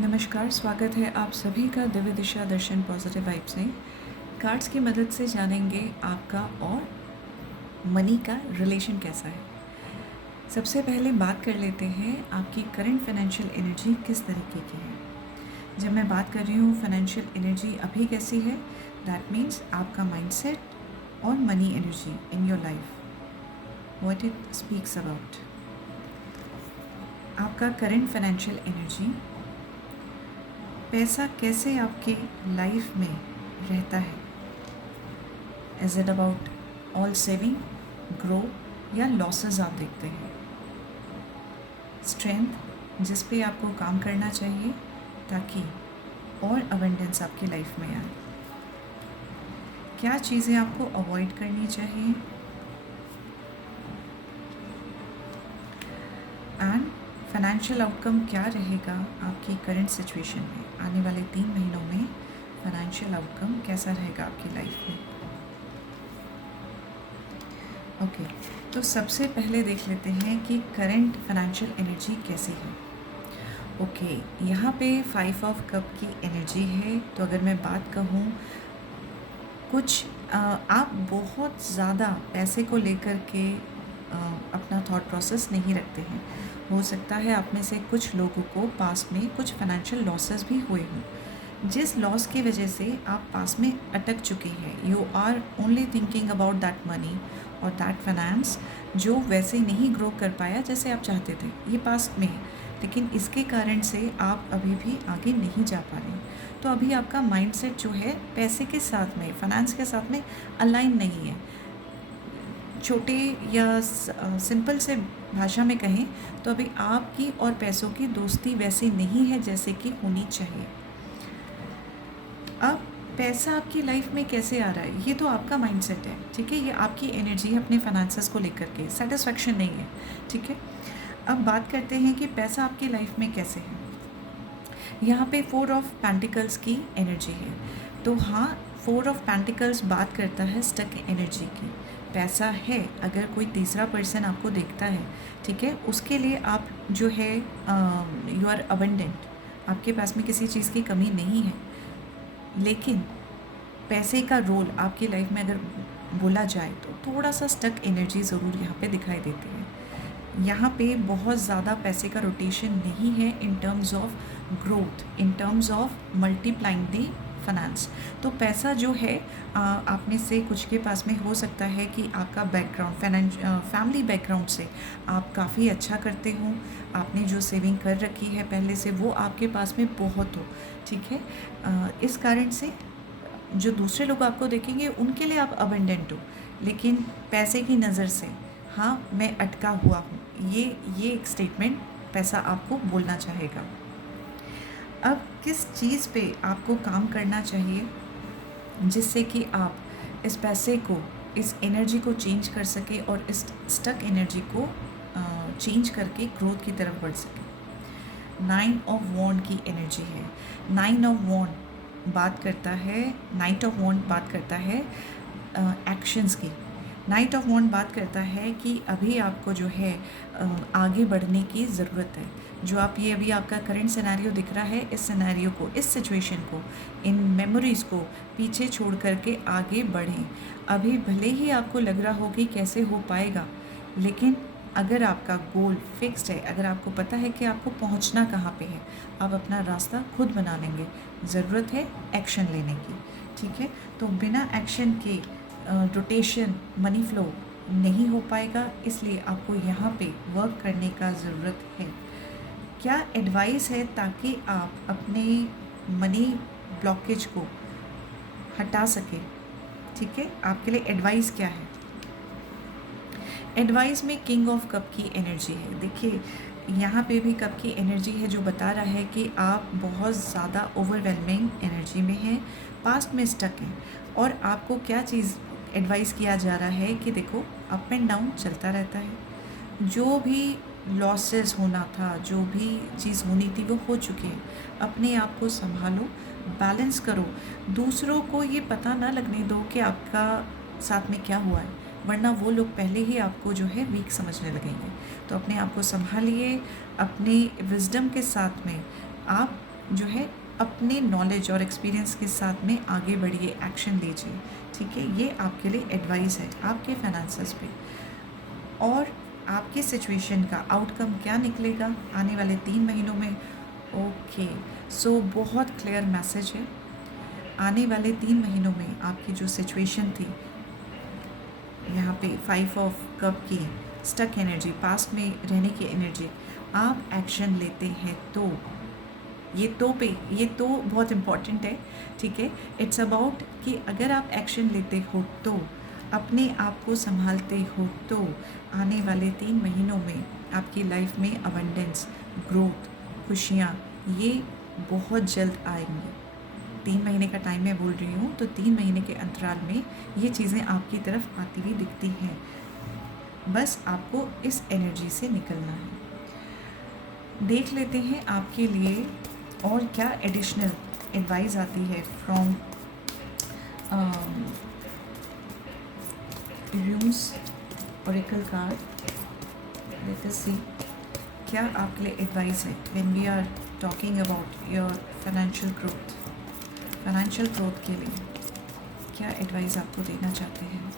नमस्कार, स्वागत है आप सभी का दिव्य दिशा दर्शन पॉजिटिव वाइब्स में। कार्ड्स की मदद से जानेंगे आपका और मनी का रिलेशन कैसा है। सबसे पहले बात कर लेते हैं आपकी करंट फाइनेंशियल एनर्जी किस तरीके की है। जब मैं बात कर रही हूँ फाइनेंशियल एनर्जी अभी कैसी है, दैट मीन्स आपका माइंडसेट और money energy in your life, what it speaks about. आपका करंट फाइनेंशियल एनर्जी, पैसा कैसे आपके लाइफ में रहता है। Is it about all saving, grow, या लॉसेस आप देखते हैं। स्ट्रेंथ, जिस पे आपको काम करना चाहिए ताकि और अबंडेंस आपकी लाइफ में आए। क्या चीज़ें आपको अवॉइड करनी चाहिए। एंड फाइनेंशियल आउटकम क्या रहेगा आपकी करंट सिचुएशन में। आने वाले 3 महीनों में फाइनेंशियल आउटकम कैसा रहेगा आपकी लाइफ में। ओके, तो सबसे पहले देख लेते हैं कि करंट फाइनेंशियल एनर्जी कैसी है। ओके, यहाँ पे 5 ऑफ कप की एनर्जी है। तो अगर मैं बात कहूँ, कुछ आप बहुत ज़्यादा पैसे को लेकर के अपना थॉट प्रोसेस नहीं रखते हैं। हो सकता है आप में से कुछ लोगों को पास में कुछ फाइनेंशियल लॉसेस भी हुए हों, जिस लॉस की वजह से आप पास में अटक चुके हैं। You are only thinking about that money और दैट फाइनेंस, जो वैसे नहीं ग्रो कर पाया जैसे आप चाहते थे। ये पास्ट में है, लेकिन इसके कारण से आप अभी भी आगे नहीं जा पा रहे। तो अभी आपका माइंडसेट जो है पैसे के साथ में, फाइनेंस के साथ में अलाइन नहीं है। छोटे या सिंपल से भाषा में कहें तो अभी आपकी और पैसों की दोस्ती वैसी नहीं है जैसे कि होनी चाहिए। अब पैसा आपकी लाइफ में कैसे आ रहा है, ये तो आपका माइंडसेट है, ठीक है। ये आपकी एनर्जी है अपने फाइनेंसेस को लेकर के, सेटिस्फैक्शन नहीं है, ठीक है। अब बात करते हैं कि पैसा आपकी लाइफ में कैसे है। यहाँ पे 4 ऑफ पेंटिकल्स की एनर्जी है। तो हाँ, 4 ऑफ पेंटिकल्स बात करता है स्टक एनर्जी की। पैसा है, अगर कोई तीसरा पर्सन आपको देखता है, ठीक है, उसके लिए आप जो है यू आर अबंडेंट, आपके पास में किसी चीज़ की कमी नहीं है। लेकिन पैसे का रोल आपकी लाइफ में अगर बोला जाए तो थोड़ा सा स्टक एनर्जी ज़रूर यहाँ पे दिखाई देती है। यहाँ पे बहुत ज़्यादा पैसे का रोटेशन नहीं है in terms of growth, in terms of multiplying the finance. तो पैसा जो है आप में से कुछ के पास में हो सकता है कि आपका बैकग्राउंड फैमिली बैकग्राउंड से आप काफ़ी अच्छा करते हो, आपने जो सेविंग कर रखी है पहले से वो आपके पास में बहुत हो, ठीक है। इस कारण से जो दूसरे लोग आपको देखेंगे उनके लिए आप अबंडेंट हो, लेकिन पैसे की नज़र से हाँ मैं अटका हुआ हूँ, ये एक स्टेटमेंट पैसा आपको बोलना चाहेगा। अब किस चीज़ पे आपको काम करना चाहिए जिससे कि आप इस पैसे को, इस एनर्जी को चेंज कर सके और इस स्टक एनर्जी को चेंज करके ग्रोथ की तरफ बढ़ सके। 9 ऑफ वॉन्ड की एनर्जी है। 9 ऑफ वॉन्ड बात करता है, नाइट ऑफ वॉन्ड बात करता है एक्शंस की। नाइट ऑफ वॉन्ड बात करता है कि अभी आपको जो है आगे बढ़ने की ज़रूरत है। जो आप ये अभी आपका करंट सिनेरियो दिख रहा है, इस सिनेरियो को, इस सिचुएशन को, इन मेमोरीज़ को पीछे छोड़ करके आगे बढ़ें। अभी भले ही आपको लग रहा हो कि कैसे हो पाएगा, लेकिन अगर आपका गोल फिक्स्ड है, अगर आपको पता है कि आपको पहुंचना कहाँ पे है, आप अपना रास्ता खुद बना लेंगे। ज़रूरत है एक्शन लेने की, ठीक है। तो बिना एक्शन के रोटेशन, मनी फ्लो नहीं हो पाएगा, इसलिए आपको यहाँ पे वर्क करने का ज़रूरत है। क्या एडवाइस है ताकि आप अपने मनी ब्लॉकेज को हटा सकें, ठीक है। आपके लिए एडवाइस क्या है। एडवाइस में किंग ऑफ कप की एनर्जी है। देखिए यहाँ पे भी कप की एनर्जी है जो बता रहा है कि आप बहुत ज़्यादा ओवरवेलमिंग एनर्जी में हैं, पास्ट में स्टक हैं, और आपको क्या चीज़ एडवाइस किया जा रहा है कि देखो अप एंड डाउन चलता रहता है। जो भी लॉसेस होना था, जो भी चीज़ होनी थी वो हो चुकी है। अपने आप को संभालो, बैलेंस करो, दूसरों को ये पता ना लगने दो कि आपका साथ में क्या हुआ है, वरना वो लोग पहले ही आपको जो है वीक समझने लगेंगे। तो अपने आप को संभालिए, अपने विजडम के साथ में आप जो है अपने नॉलेज और एक्सपीरियंस के साथ में आगे बढ़िए, एक्शन लीजिए, ठीक है। ये आपके लिए एडवाइस है आपके फाइनेंसेस पे। और आपकी सिचुएशन का आउटकम क्या निकलेगा आने वाले 3 महीनों में। ओके, सो बहुत क्लियर मैसेज है। आने वाले 3 महीनों में आपकी जो सिचुएशन थी, यहाँ पे 5 ऑफ कप की स्टक एनर्जी, पास्ट में रहने की एनर्जी, आप एक्शन लेते हैं तो ये तो बहुत इम्पॉर्टेंट है, ठीक है। इट्स अबाउट कि अगर आप एक्शन लेते हो तो, अपने आप को संभालते हो तो, आने वाले 3 महीनों में आपकी लाइफ में अबंडेंस, ग्रोथ, खुशियाँ ये बहुत जल्द आएंगी। 3 महीने का टाइम मैं बोल रही हूँ, तो 3 महीने के अंतराल में ये चीज़ें आपकी तरफ आती हुई दिखती हैं। बस आपको इस एनर्जी से निकलना है। देख लेते हैं आपके लिए और क्या एडिशनल एडवाइस आती है from rooms oracle card. Let us see क्या आपके लिए एडवाइस है when we are talking about your financial growth के लिए क्या एडवाइस आपको देना चाहते हैं।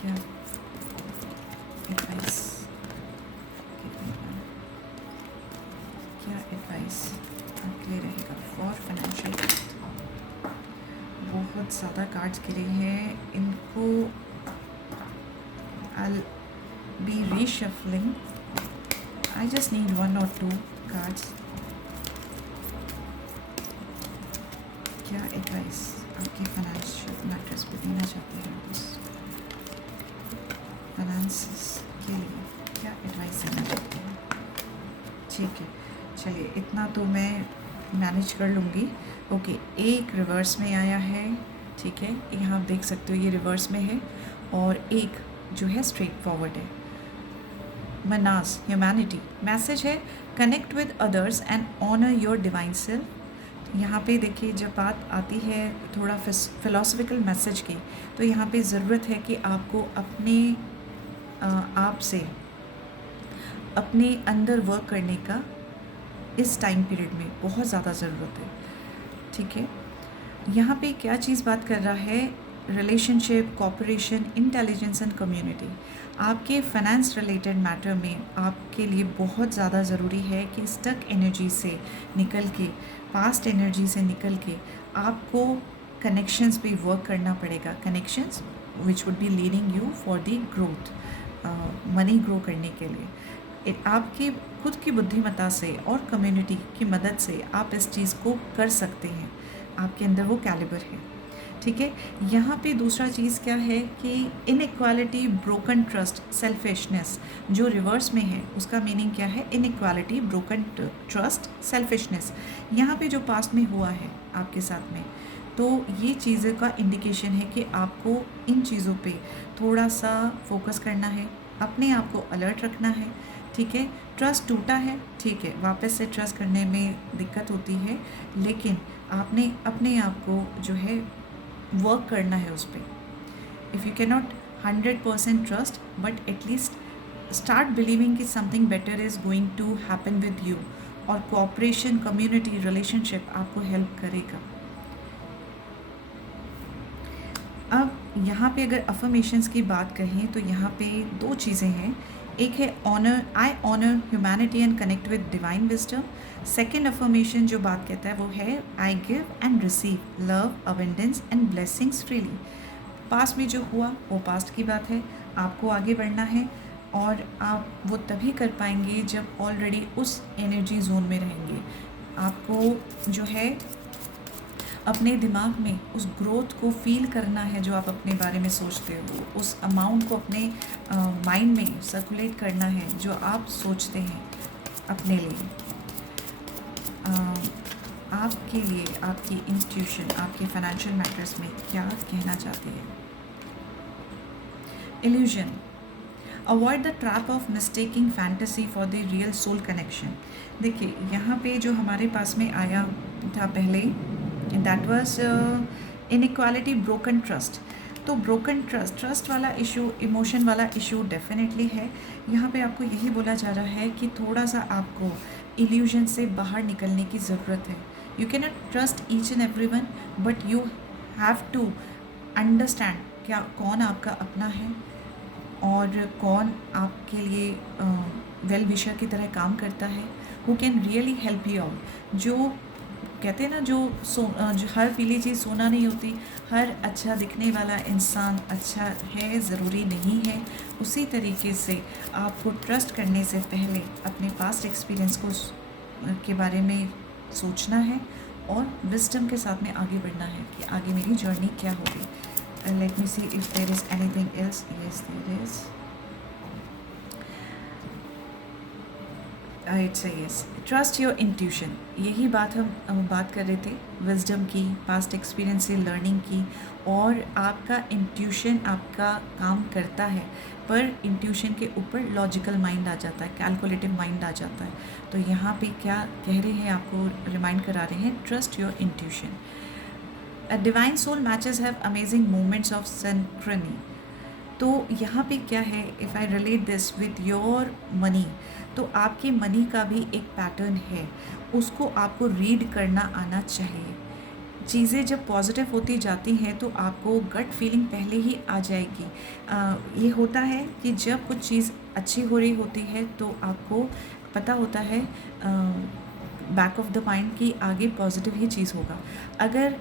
क्या एडवाइस आपके लिए रहेगा फॉर फाइनेंशियल ग्रोथ। बहुत ज़्यादा कार्ड्स गिरे हैं, इनको I be reshuffling. I just need 1 or 2 cards. क्या एडवाइस आपके फाइनेंशियल मैटर्स पे देना चाहते हैं, उस फाइनेंस के लिए क्या एडवाइस देना चाहते हैं। ठीक है, चलिए इतना तो मैं मैनेज कर लूँगी। ओके, एक रिवर्स में आया है, ठीक है, यहाँ आप देख सकते हो ये रिवर्स में है, और एक जो है स्ट्रेट फॉरवर्ड है। मनास ह्यूमैनिटी मैसेज है, connect with others and honour your divine self. यहाँ पे देखिए जब बात आती है थोड़ा फिलोसफिकल मैसेज की, तो यहाँ पे ज़रूरत है कि आपको अपने आप से अपने अंदर वर्क करने का इस टाइम पीरियड में बहुत ज़्यादा ज़रूरत है, ठीक है। यहाँ पे क्या चीज़ बात कर रहा है, relationship, cooperation, intelligence and community. आपके फाइनेंस रिलेटेड मैटर में आपके लिए बहुत ज़्यादा ज़रूरी है कि स्टक एनर्जी से निकल के, पास्ट एनर्जी से निकल के आपको कनेक्शंस पे वर्क करना पड़ेगा। Connections which would be leading you for the growth, money grow करने के लिए। आपकी खुद की बुद्धिमत्ता से और कम्युनिटी की मदद से आप इस चीज़ को कर सकते हैं, आपके अंदर वो कैलिबर है, ठीक है। यहाँ पे दूसरा चीज़ क्या है कि इनइक्वालिटी, ब्रोकन ट्रस्ट, सेल्फिशनेस जो रिवर्स में है उसका मीनिंग क्या है, इनइक्वालिटी, ब्रोकन ट्रस्ट, सेल्फिशनेस। यहाँ पे जो पास्ट में हुआ है आपके साथ में, तो ये चीज़ों का इंडिकेशन है कि आपको इन चीज़ों पे थोड़ा सा फोकस करना है, अपने आप को अलर्ट रखना है, ठीक है। ट्रस्ट टूटा है, ठीक है, वापस से ट्रस्ट करने में दिक्कत होती है, लेकिन आपने अपने आप को जो है वर्क करना है उस पर। If you can not 100% trust, but at least start believing कि something better is going to happen with you, और कोऑपरेशन, कम्युनिटी, रिलेशनशिप आपको हेल्प करेगा। अब यहाँ पे अगर अफर्मेशंस की बात कहें तो यहाँ पे 2 चीज़ें हैं। एक है honour, I honour humanity and connect with divine wisdom. Second affirmation जो बात कहता है वो है, I give and receive love, abundance and blessings freely. Past में जो हुआ वो पास्ट की बात है, आपको आगे बढ़ना है, और आप वो तभी कर पाएंगे जब ऑलरेडी उस एनर्जी जोन में रहेंगे। आपको जो है अपने दिमाग में उस ग्रोथ को फील करना है जो आप अपने बारे में सोचते हो, उस अमाउंट को अपने माइंड में सर्कुलेट करना है जो आप सोचते हैं अपने लिए। आपके लिए आपकी इंस्टीट्यूशन आपके फाइनेंशियल मैटर्स में क्या कहना चाहती है। Illusion, avoid the trap of mistaking fantasy for the real soul connection. देखिए यहाँ पे जो हमारे पास में आया था पहले, that was inequality, broken trust. तो ब्रोकन ट्रस्ट वाला इशू, इमोशन वाला इशू डेफिनेटली है। यहाँ पे आपको यही बोला जा रहा है कि थोड़ा सा आपको इल्यूजन से बाहर निकलने की ज़रूरत है. You can not trust each and every one, but you have to understand क्या कौन आपका अपना है और कौन आपके लिए वेल विशर की तरह काम करता है, who can really help you out. जो कहते हैं ना, जो हर पीली चीज़ सोना नहीं होती, हर अच्छा दिखने वाला इंसान अच्छा है ज़रूरी नहीं है. उसी तरीके से आपको ट्रस्ट करने से पहले अपने पास्ट एक्सपीरियंस के बारे में सोचना है और विजडम के साथ में आगे बढ़ना है कि आगे मेरी जर्नी क्या होगी. Let me see if there is anything else. Yes there is. It's yes. Trust your intuition. यही बात हम बात कर रहे थे, विजडम की, पास्ट एक्सपीरियंस से लर्निंग की. और आपका इंट्यूशन आपका काम करता है, पर इंट्यूशन के ऊपर लॉजिकल माइंड आ जाता है, कैलकुलेटिव माइंड आ जाता है. तो यहाँ पे क्या कह रहे हैं, आपको रिमाइंड करा रहे हैं, trust your intuition. Divine soul matches have amazing moments of synchrony. तो यहाँ पे क्या है, if I relate this with your money, तो आपके मनी का भी एक पैटर्न है, उसको आपको रीड करना आना चाहिए. चीज़ें जब पॉजिटिव होती जाती हैं तो आपको गट फीलिंग पहले ही आ जाएगी. ये होता है कि जब कुछ चीज़ अच्छी हो रही होती है तो आपको पता होता है बैक ऑफ द माइंड कि आगे पॉजिटिव ही चीज़ होगा. अगर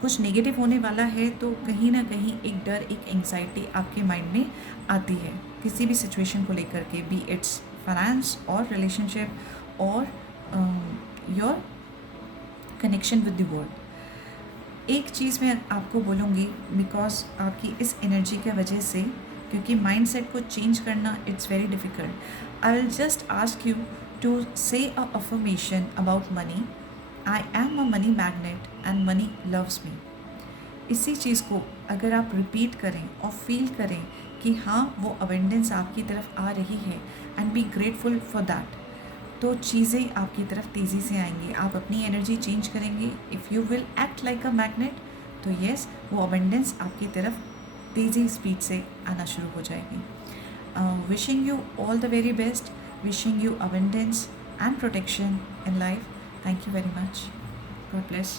कुछ नेगेटिव होने वाला है तो कहीं ना कहीं एक डर, एक एंग्जाइटी आपके माइंड में आती है किसी भी सिचुएशन को लेकर के, बी इट्स फाइनेंस और रिलेशनशिप और your connection with the world. एक चीज़ मैं आपको बोलूँगी, बिकॉज आपकी इस एनर्जी की वजह से, क्योंकि माइंडसेट को चेंज करना it's very difficult. I will just ask you to say a affirmation about money. I am a money magnet and money loves me. इसी चीज़ को अगर आप रिपीट करें और फील करें कि हाँ वो अबेंडेंस आपकी तरफ आ रही है, and be grateful for that, तो चीज़ें आपकी तरफ तेज़ी से आएंगी. आप अपनी एनर्जी चेंज करेंगे. If you will act like a magnet, तो येस, वो अबेंडेंस आपकी तरफ तेज़ी स्पीड से आना शुरू हो जाएगी. Wishing you all the very best. Wishing you abundance and protection in life. Thank you very much. God bless.